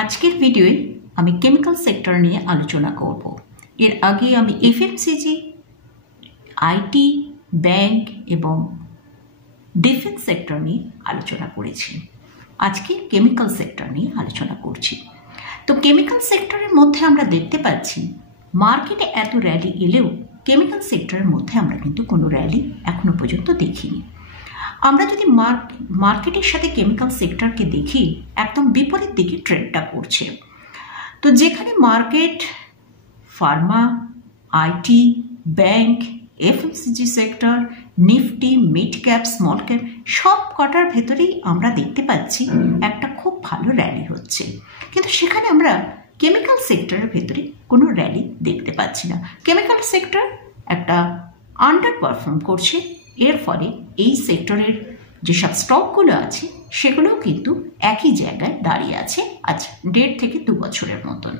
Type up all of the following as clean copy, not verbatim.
আজকের ভিডিওয়ে আমি chemical sector নিয়ে আলোচনা করব। এর আগে আমি এফএমসিজি, আইটি, ব্যাংক এবং ডিফেন্স সেক্টর নিয়ে আলোচনা করেছি। আজকে কেমিক্যাল সেক্টর নিয়ে আলোচনা করছি। তো কেমিক্যাল সেক্টরের মধ্যে আমরা দেখতে পাচ্ছি মার্কেটে এত র্যালি এলেও কেমিক্যাল সেক্টরের মধ্যে আমরা কিন্তু কোনো র্যালি এখনো পর্যন্ত দেখিনি। আমরা যদি মার্কেটের সাথে কেমিক্যাল সেক্টরকে দেখি, একদম বিপরীত দিকে ট্রেন্ডটা করছে। তো যেখানে market Pharma, IT, bank, FMCG sector, Nifty, mid cap, small cap সব কটার ভেতরেই আমরা দেখতে পাচ্ছি একটা খুব ভালো র্যালি হচ্ছে, কিন্তু সেখানে আমরা কেমিক্যাল সেক্টরের ভেতরে কোনো র্যালি দেখতে পাচ্ছি না। কেমিক্যাল সেক্টর একটা আন্ডার পারফর্ম করছে। এর ফলে এই সেক্টরের যেসব স্টকগুলো আছে সেগুলোও কিন্তু একই জায়গায় দাঁড়িয়ে আছে আজ 1.5 থেকে 2 বছরের মতন।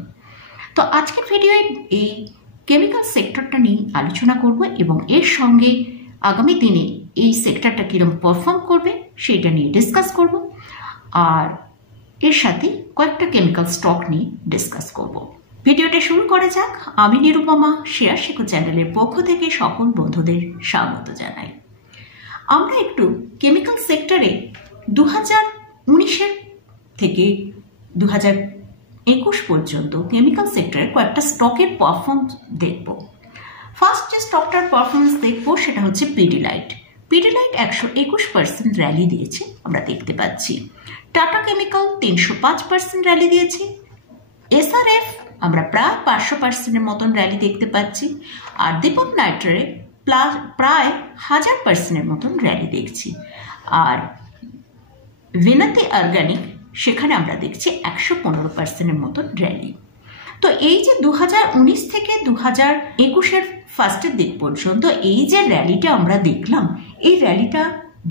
তো আজকের ভিডিওয়ে এই কেমিক্যাল সেক্টরটা নিয়ে আলোচনা করব এবং এর সঙ্গে আগামী দিনে এই সেক্টরটা কীরকম পারফর্ম করবে সেটা নিয়ে ডিসকাস করব, আর এর সাথে কয়েকটা কেমিক্যাল স্টক নিয়ে ডিসকাস করব। ভিডিওটা শুরু করা যাক। আমি নিরুপমা শেয়ার শেখো চ্যানেলের পক্ষ থেকে সকল বন্ধুদের স্বাগত জানাই। আমরা একটু কেমিক্যাল সেক্টরে 2019 থেকে 2021 পর্যন্ত কেমিক্যাল সেক্টরের কয়েকটা স্টকের পারফরমেন্স দেখব। ফার্স্ট যে স্টকটার পারফরমেন্স দেখব সেটা হচ্ছে পিডিলাইট। পিডিলাইট 121% র্যালি দিয়েছে আমরা দেখতে পাচ্ছি। টাটা কেমিক্যাল 305% র্যালি দিয়েছে। এসআরএফ আমরা প্রায় 500%-এর মতন র্যালি দেখতে পাচ্ছি। আর দীপক নাইট্রে প্রায় 1000%-এর মতন র্যালি দেখছি। আর ভিনতি অর্গানিক সেখানে আমরা দেখছি 115%-এর মতন র্যালি। তো এই যে 2019 থেকে 2021-এর ফার্স্টের দিক পর্যন্ত এই যে র্যালিটা আমরা দেখলাম, এই র্যালিটা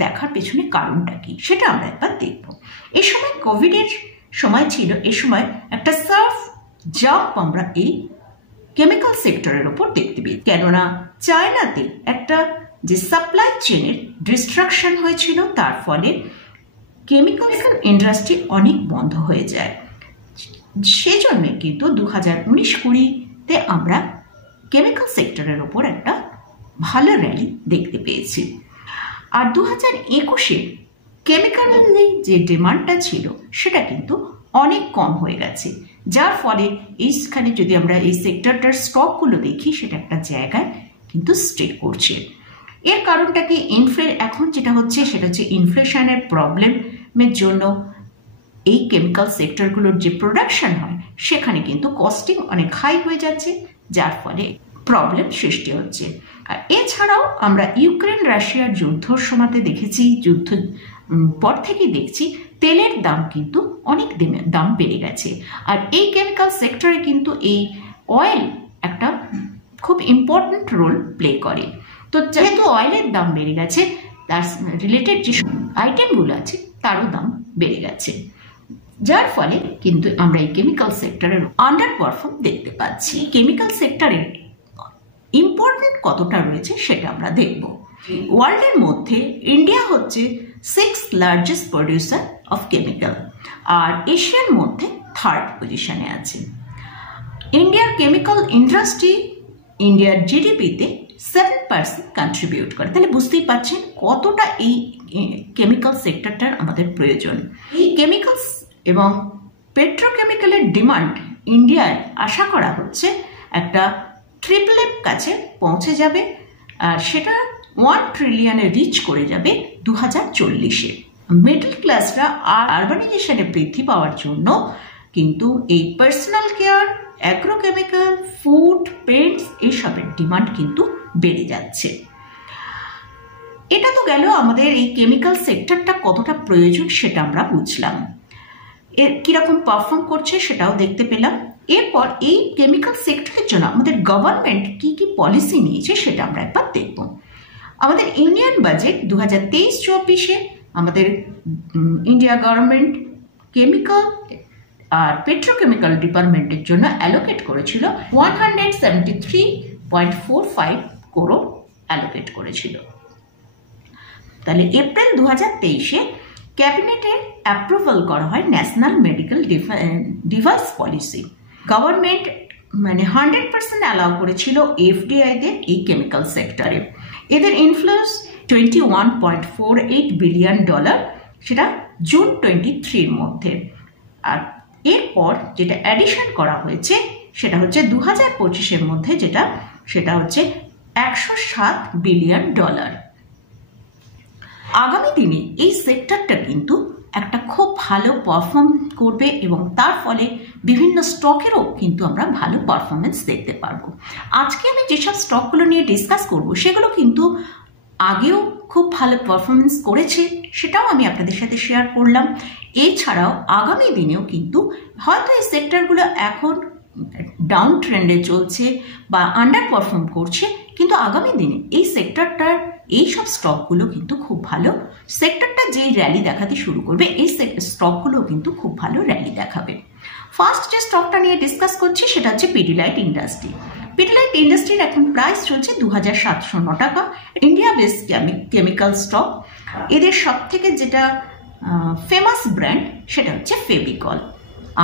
দেখার পেছনে কারণটা কি সেটা আমরা একবার দেখব। এই সময় কোভিডের সময় ছিল, এই সময় একটা সার্ফ জাম্প আমরা এই কেমিক্যাল সেক্টরের ওপর দেখতে পেয়েছি। কেননা চায়নাতে একটা যে সাপ্লাই চেনের ডিস্ট্রাকশন হয়েছিল, তার ফলে কেমিক্যাল ইন্ডাস্ট্রি অনেক বন্ধ হয়ে যায়। সেজন্য কিন্তু 2019-20 আমরা কেমিক্যাল সেক্টরের ওপর একটা ভালো র্যালি দেখতে পেয়েছি। আর 2021-এ কেমিক্যালের যে ডিমান্ডটা ছিল সেটা কিন্তু অনেক কম হয়ে গেছে, যার ফলে এইখানে যদি আমরা এই সেক্টরটার স্টকগুলো দেখি সেটা একটা জায়গায় কিন্তু স্টে করছে। এর কারণটা কি? এখন যেটা হচ্ছে সেটা হচ্ছে ইনফ্লেশনের প্রবলেমের জন্য এই কেমিক্যাল সেক্টরগুলোর যে প্রোডাকশন হয় সেখানে কিন্তু কস্টিং অনেক হাই হয়ে যাচ্ছে, যার ফলে প্রবলেম সৃষ্টি হচ্ছে। আর এছাড়াও আমরা ইউক্রেন রাশিয়ার যুদ্ধর সময়তে দেখেছি, যুদ্ধ পর থেকেই দেখছি তেলের দাম কিন্তু অনেক দাম বেড়ে গেছে। আর এই কেমিক্যাল সেক্টরে কিন্তু এই অয়েল একটা খুব ইম্পর্টেন্ট রোল প্লে করে। তো যেহেতু অয়েলের দাম বেড়ে গেছে, তার রিলেটেড যে আইটেমগুলো আছে তারও দাম বেড়ে গেছে, যার ফলে কিন্তু আমরা এই কেমিক্যাল সেক্টরের আন্ডার পারফর্ম দেখতে পাচ্ছি। কেমিক্যাল সেক্টরের ইম্পর্টেন্ট কতটা রয়েছে সেটা আমরা দেখব। ওয়ার্ল্ডের মধ্যে ইন্ডিয়া হচ্ছে 6th largest producer of chemical, আর এশিয়ার মধ্যে 3rd পজিশনে আছে। ইন্ডিয়ার কেমিক্যাল ইন্ডাস্ট্রি ইন্ডিয়ার জিডিপিতে 7% কন্ট্রিবিউট করে। তাহলে বুঝতেই পারছেন কতটা এই কেমিক্যাল সেক্টরটার আমাদের প্রয়োজন। এই কেমিক্যালস এবং পেট্রোকেমিক্যালের ডিমান্ড ইন্ডিয়ায় আশা করা হচ্ছে একটা ট্রিপলের কাছে পৌঁছে যাবে, আর সেটা 1 ট্রিলিয়নে রিচ করে যাবে 2040-এ। মিডল ক্লাসরা আরবানাইজেশনে বৃদ্ধি পাওয়ার জন্য কিন্তু এই personal care, agrochemical, food, paints এইসবের ডিমান্ড কিন্তু বেড়ে যাচ্ছে। এটা তো গেল আমাদের এই কেমিক্যাল সেক্টরটা কতটা প্রয়োজন সেটা আমরা বুঝলাম, এর কিরকম পারফর্ম করছে সেটাও দেখতে পেলাম। এরপর এই কেমিক্যাল সেক্টরের জন্য আমাদের গভর্নমেন্ট কি কি পলিসি নিয়েছে সেটা আমরা একবার দেখব। আমাদের ইউনিয়ন বাজেট 2023-24-এ আমাদের ইন্ডিয়া গভর্নমেন্ট কেমিক্যাল আর পেট্রোকেমিক্যাল ডিপার্টমেন্টের জন্য অ্যালোকেট করেছিল 173.45 করোড় অ্যালোকেট করেছিল। তাহলে এপ্রিল 2023-এ ক্যাবিনেটে অ্যাপ্রুভাল করা হয় national medical device policy. Government মানে 100% অ্যালাউ করেছিল এফডিআইদের এই কেমিক্যাল সেক্টরে। এদের ইনফ্লুয়েন্স $21.48 বিলিয়ন, সেটা জুন 23 মধ্যে। আর এরপর যেটা অ্যাডিশন করা হয়েছে সেটা হচ্ছে 2025 মধ্যে, সেটা হচ্ছে $107 বিলিয়ন। আগামী দিনে এই সেক্টরটা কিন্তু একটা খুব ভালো পারফর্ম করবে এবং তার ফলে বিভিন্ন স্টকেরও কিন্তু আমরা ভালো পারফরমেন্স দেখতে পারবো। আজকে আমি যেসব স্টকগুলো নিয়ে ডিসকাস করব সেগুলো কিন্তু আগেও খুব ভালো পারফরমেন্স করেছে, সেটাও আমি আপনাদের সাথে শেয়ার করলাম। এছাড়াও আগামী দিনেও কিন্তু হয়তো এই সেক্টরগুলো এখন ডাউন ট্রেন্ডে চলছে বা আন্ডার পারফর্ম করছে, কিন্তু আগামী দিনে এই সেক্টরটার এইসব স্টকগুলো কিন্তু খুব ভালো, সেক্টরটা যেই র্যালি দেখাতে শুরু করবে এই স্টকগুলো কিন্তু খুব ভালো র্যালি দেখাবে। ফার্স্ট যে স্টকটা নিয়ে ডিসকাস করছি সেটা হচ্ছে পিডিলাইট ইন্ডাস্ট্রি। পিডিলাইট ইন্ডাস্ট্রির এখন প্রাইস চলছে 2709 টাকা। India based chemical stock. এদের সব থেকে যেটা ফেমাস ব্র্যান্ড সেটা হচ্ছে ফেভিকল,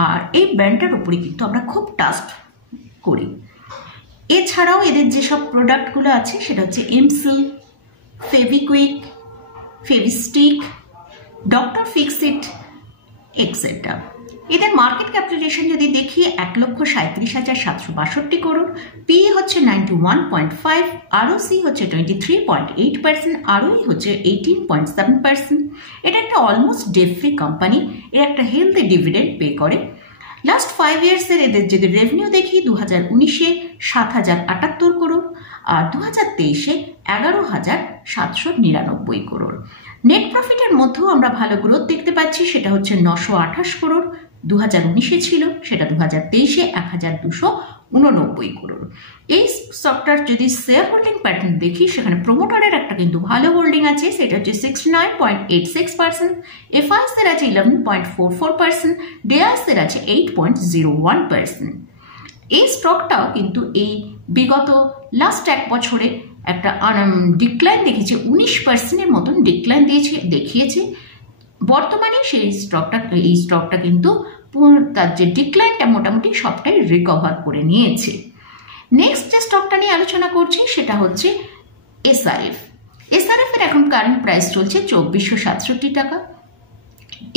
আর এই ব্র্যান্ডটার উপরে কিন্তু আমরা খুব ট্রাস্ট করি। এছাড়াও এদের যেসব প্রোডাক্টগুলো আছে সেটা হচ্ছে M seal, Fevikwik, Fevistik, doctor Fixit etcetera. এদের মার্কেট ক্যাপিটালাইজেশন যদি দেখি 1,37,762 করোড়, পি হচ্ছে 91.5, আরওসি হচ্ছে 23.8%, আরওই হচ্ছে 18.7%। এটা একটা অলমোস্ট ডেট ফ্রি কোম্পানি। এর একটা হেলদি ডিভিডেন্ড পে করে। লাস্ট 5 ইয়ার্সের এদের যদি রেভিনিউ দেখি 2019-এ 7,078 করোড় আর 2023-এ 11,799 করোড়। নেট প্রফিটের মধ্যেও আমরা ভালো গ্রোথ দেখতে পাচ্ছি, সেটা হচ্ছে 928 করোড় 2019-এ ছিল, সেটা 2023-এ 1,289 করোড়। এই স্টকটার যদি শেয়ার হোল্ডিং প্যাটার্ন দেখি সেখানে প্রমোটারের একটা কিন্তু ভালো হোল্ডিং আছে, সেটা হচ্ছে 69.86%, এফআইএসের আছে 11.44%, ডিআইএসের আছে 8.01%। এই স্টকটাও কিন্তু এই বিগত লাস্ট 1 বছরে একটা ডিক্লাইন দেখেছে, 19%-এর মতন ডিক্লাইন দেখিয়েছে। বর্তমানে এই স্টকটা কিন্তু তার যে ডিক্লাইনটা মোটামুটি সবটাই রিকভার করে নিয়েছে। নেক্সট যে স্টকটা নিয়ে আলোচনা করছি সেটা হচ্ছে এসআরএফ। এসআরএফের এখন কারেন্ট প্রাইস চলছে 2,467 টাকা।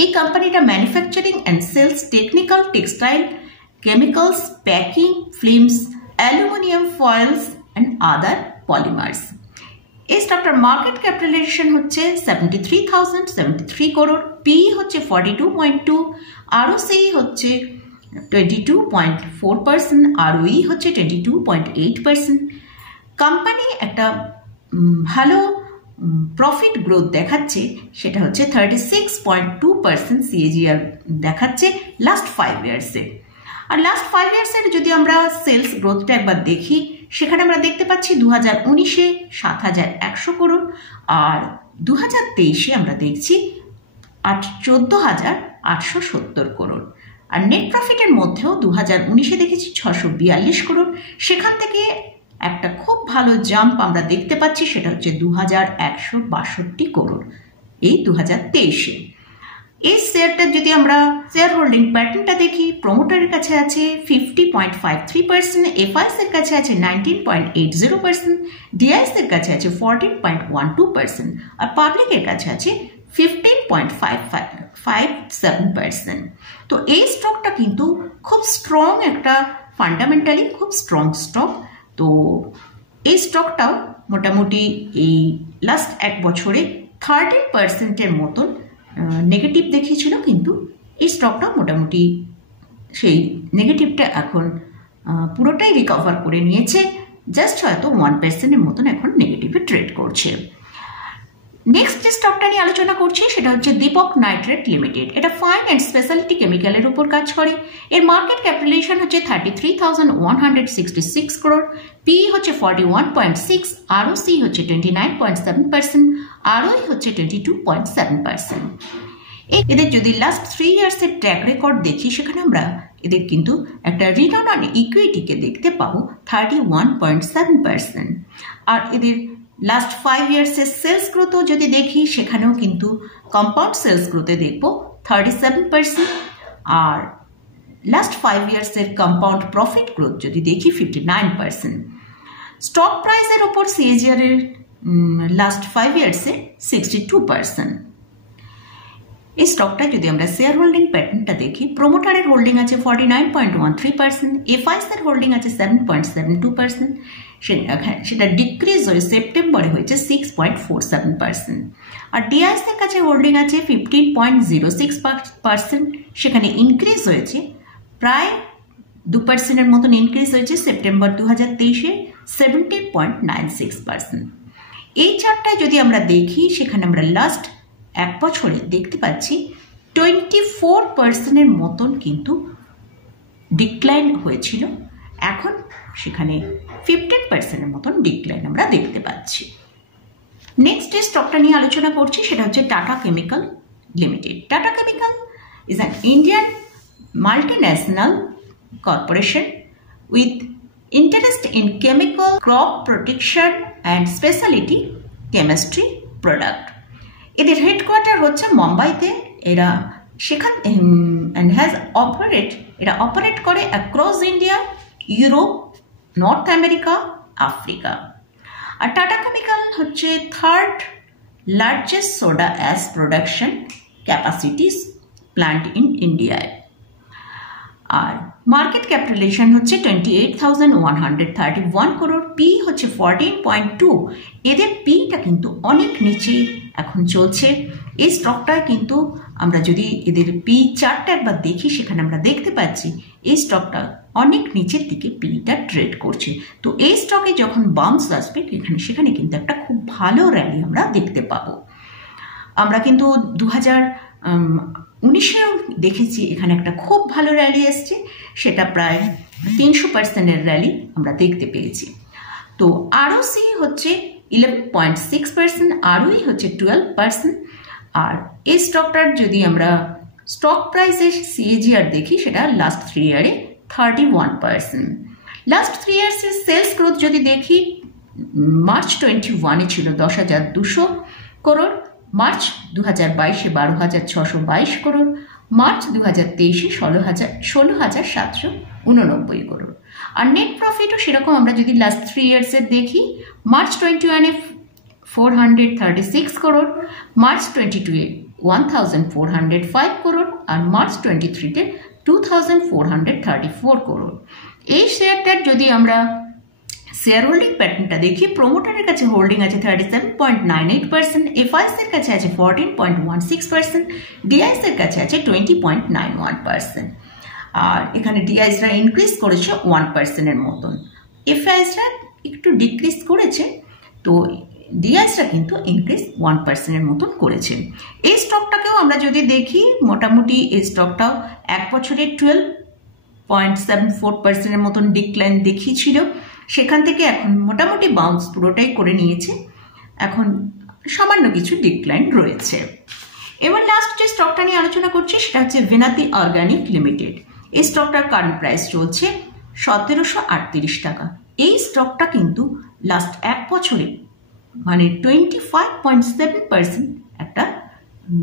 এই কোম্পানিটা manufacturing and sales technical textile chemicals, packing, films, aluminium foils and other polymers. এই স্টকটার মার্কেট ক্যাপিটালাইজেশন হচ্ছে 73,073 করোড়, পি হচ্ছে 42.2, আরওসি হচ্ছে 22.4%, আরওই হচ্ছে 22.8%। কোম্পানি একটা ভালো প্রফিট গ্রোথ দেখাচ্ছে, সেটা হচ্ছে 36.2% সিএজিআর দেখাচ্ছে লাস্ট 5 ইয়ার্সে। আর লাস্ট 5 ইয়ার্সের যদি আমরা সেলস গ্রোথটা একবার দেখি সেখানে আমরা দেখতে পাচ্ছি 2019-এ 7,100 করোড় আর 2023-এ আমরা দেখছি 14,870 করোড়। আর নেট প্রফিটের মধ্যেও 2019-এ দেখেছি 642 করোড়, সেখান থেকে একটা খুব ভালো জাম্প আমরা দেখতে পাচ্ছি, সেটা হচ্ছে 2,162 করোড় এই 2023-এ। এই শেয়ারটা যদি আমরা শেয়ার হোল্ডিং প্যাটার্নটা দেখি, প্রমোটারের কাছে আছে 50.53%, এফআইএসের কাছে আছে 19.80%, ডিআইএসের কাছে আছে 14.12% আর পাবলিকের কাছে আছে 15.57%। তো এই স্টকটা কিন্তু খুব স্ট্রং একটা ফান্ডামেন্টালি খুব স্ট্রং স্টক। তো এই স্টকটাও মোটামুটি এই লাস্ট 1 বছরে 13%-এর মতন নেগেটিভ দেখিয়েছিল, কিন্তু এই স্টকটা মোটামুটি সেই নেগেটিভটা এখন পুরোটাই রিকভার করে নিয়েছে, জাস্ট হয়তো 1%-এর মতন এখন নেগেটিভে ট্রেড করছে। নেক্সট যে স্টকটা নিয়ে আলোচনা করছি সেটা হচ্ছে দীপক নাইট্রেট লিমিটেড। এটা ফাইন অ্যান্ড স্পেশালিটি কেমিক্যালের উপর কাজ করে। এর মার্কেট ক্যাপিটালাইজেশন হচ্ছে 33,166 করোড়, পি হচ্ছে 41.6, আরওসি হচ্ছে 29.7%, আরওই হচ্ছে 22.7%। এদের যদি লাস্ট 3 ইয়ার্সের ট্র্যাক রেকর্ড দেখি সেখানে আমরা এদের কিন্তু একটা রিটার্ন অন ইকুইটিকে দেখতে পাবো 31.7%। আর এদের লাস্ট 5 ইয়ার্সের সেলস গ্রোথও যদি দেখি সেখানেও কিন্তু কম্পাউন্ড সেলস গ্রোথে দেখব 37%, আর লাস্ট 5 ইয়ার্সের কম্পাউন্ড প্রফিট গ্রোথ যদি দেখি 59%। স্টক প্রাইসের ওপর সিএজিআর এর লাস্ট 5 ইয়ার্সে 62%। এই স্টকটা যদি আমরা শেয়ার হোল্ডিং প্যাটার্নটা দেখি, প্রোমোটারের হোল্ডিং আছে 49.13%, এফআইসের হোল্ডিং আছে 7.72%, সেটা ডিক্রিজ হয়ে সেপ্টেম্বরে হয়েছে 6.47%। আর ডিআইএসের কাছে হোল্ডিং আছে 15.06%, সেখানে ইনক্রিজ হয়েছে প্রায় 2%-এর মতন ইনক্রিজ হয়েছে সেপ্টেম্বর 2023-এ 17.96%। এই চার্টটায় যদি আমরা দেখি সেখানে আমরা লাস্ট 1 বছরে দেখতে পাচ্ছি 24%-এর মতন কিন্তু ডিক্লাইন হয়েছিল, এখন সেখানে 15%-এর মতন ডিক্লাইন আমরা দেখতে পাচ্ছি। নেক্সট যে স্টকটা নিয়ে আলোচনা করছি সেটা হচ্ছে Tata chemical limited. Tata chemical is an Indian multinational corporation with interest in chemical, crop protection and speciality chemistry product. এদের হেডকোয়ার্টার হচ্ছে মুম্বাইতে। এরা সেখান এরা অপারেট করে across India, Europe, North America, Africa. আর টাটা কেমিক্যাল হচ্ছে 3rd largest soda ash production capacities plant in ইন্ডিয়ায়। আর মার্কেট ক্যাপিটালাইজেশন হচ্ছে 28,131 করোড়, পি হচ্ছে 14.2। এদের পিটা কিন্তু অনেক নিচে এখন চলছে। এই স্টকটা কিন্তু আমরা যদি এদের পি চার্টটা একবার দেখি সেখানে আমরা দেখতে পাচ্ছি এই স্টকটা অনেক নিচের দিকে পিটা ট্রেড করছে। তো এই স্টকে যখন বাউন্স আসবে সেখানে কিন্তু একটা খুব ভালো র্যালি আমরা দেখতে পাবো। আমরা কিন্তু 2019-এও দেখেছি এখানে একটা খুব ভালো র্যালি এসছে, সেটা প্রায় 300%-এর র্যালি আমরা দেখতে পেয়েছি। তো আরওসি হচ্ছে 11.6%, আরওই হচ্ছে 12%। আর এই স্টকটার যদি আমরা স্টক প্রাইসের সিএজিআর দেখি সেটা লাস্ট 3 ইয়ারে 31%। লাস্ট 3 ইয়ার্সের সেলস গ্রোথ যদি দেখি, মার্চ 2021-এ ছিল 10,200 করোড়, মার্চ 2022-এ 12,622 করোড়, মার্চ 2023-এ 16,789 করোড়। আর নেট প্রফিটও সেরকম আমরা যদি লাস্ট 3 ইয়ার্সের দেখি, মার্চ 2021-এ 436 করোড়, মার্চ 2022-এ 1,405 করোড়, আর মার্চ 2023-তে 2,434 করোড়। এই শেয়ারটার যদি আমরা শেয়ার হোল্ডিং প্যাটার্নটা দেখি, প্রোমোটারের কাছে হোল্ডিং আছে 37.98%, এফআইসের কাছে আছে 14.16%, ডিআইএসের কাছে আছে 20.91%। আর এখানে ডিআইএসরা ইনক্রিজ করেছে 1%-এর মতন, এফআইসরা একটু ডিক্রিজ করেছে, তো ডিআইএসরা কিন্তু ইনক্রিজ 1%-এর মতন করেছে। এই স্টকটাকেও আমরা যদি দেখি, মোটামুটি এই স্টকটাও 1 বছরে 12.74%-এর মতন ডিক্লাইন দেখিয়েছিল, সেখান থেকে এখন মোটামুটি বাউন্স পুরোটাই করে নিয়েছে, এখন সামান্য কিছু ডিক্লাইন রয়েছে। এবার লাস্ট যে স্টকটা নিয়ে আলোচনা করছি সেটা হচ্ছে ভিনাতি অর্গানিক লিমিটেড। এই স্টকটার কারেন্ট প্রাইস চলছে 1,738 টাকা। এই স্টকটা কিন্তু লাস্ট 1 বছরে মানে 25.7% একটা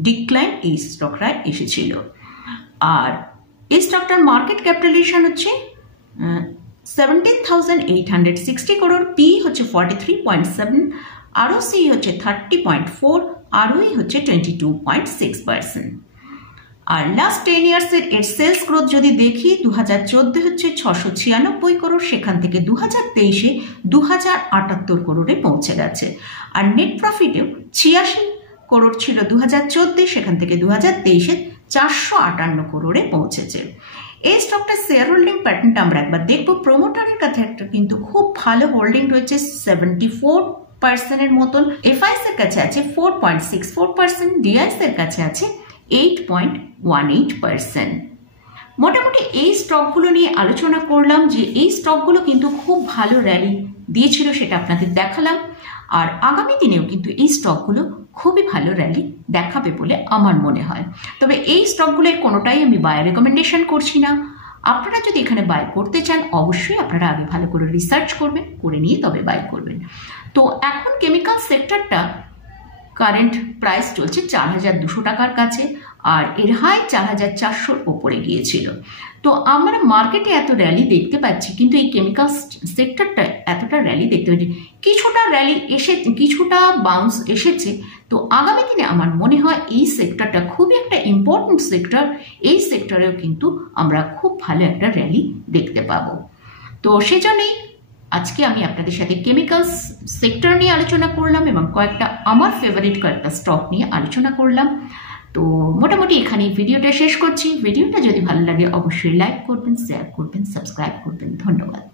ডিক্লাইন এই স্টকটা এসেছিল। আর এই স্টকটার মার্কেট ক্যাপিটালাইজেশন হচ্ছে 17,860 করোড়, পি হচ্ছে 43.7, আরওসি হচ্ছে 30.4, আরওই হচ্ছে 22.6%। আর লাস্ট 10 ইয়ার্সের এর সেলস গ্রোথ যদি দেখি, 2014 হচ্ছে 696 করোড়, সেখান থেকে 2023-এ 2,078 করোড়ে পৌঁছে গেছে। আর নেট প্রফিটেও 86 করোড় ছিল 2014, সেখান থেকে 2023-এ 458 করোড়ে পৌঁছেছে। এই স্টকটা শেয়ার হোল্ডিং প্যাটার্নটা আমরা একবার দেখবো। প্রোমোটারের কাছে একটা কিন্তু খুব ভালো হোল্ডিং রয়েছে 74%-এর মতন, এফআইসের কাছে আছে 4.64%, ডিআইএসের কাছে আছে 8.18%। মোটামুটি এই স্টকগুলো নিয়ে আলোচনা করলাম যে এই স্টকগুলো কিন্তু খুব ভালো র্যালি দিয়েছিল, সেটা আপনাদের দেখালাম। আর আগামী দিনেও কিন্তু এই স্টকগুলো খুবই ভালো র্যালি দেখাবে বলে আমার মনে হয়। তবে এই স্টকগুলোর কোনোটাই আমি বায়ার রেকমেন্ডেশন করছি না, আপনারা যদি এখানে বাই করতে চান অবশ্যই আপনারা আগে ভালো করে রিসার্চ করবেন, করে নিয়ে তবে বাই করবেন। তো এখন কেমিক্যাল সেক্টরটা কারেন্ট প্রাইস চলছে 4,200 টাকার কাছে, আর এর হাই 4,400-র ওপরে গিয়েছিল। তো আমরা মার্কেটে এত র্যালি দেখতে পাচ্ছি, কিন্তু এই কেমিক্যাল সেক্টরটা এতটা র্যালি দেখতে পাচ্ছি, কিছুটা র্যালি কিছুটা বাউন্স এসেছে। তো আগামী দিনে আমার মনে হয় এই সেক্টরটা খুবই একটা ইম্পর্টেন্ট সেক্টর, এই সেক্টরেও কিন্তু আমরা খুব ভালো একটা র্যালি দেখতে পাবো। তো সেজন্যই আজকে আমি আপনাদের সাথে কেমিক্যালস সেক্টর নিয়ে আলোচনা করলাম এবং আমার ফেভারিট কয়েকটা স্টক নিয়ে আলোচনা করলাম। তো মোটামুটি এখানেই ভিডিওটা শেষ করছি। ভিডিওটা যদি ভালো লাগে অবশ্যই লাইক করবেন, শেয়ার করবেন, সাবস্ক্রাইব করবেন। ধন্যবাদ।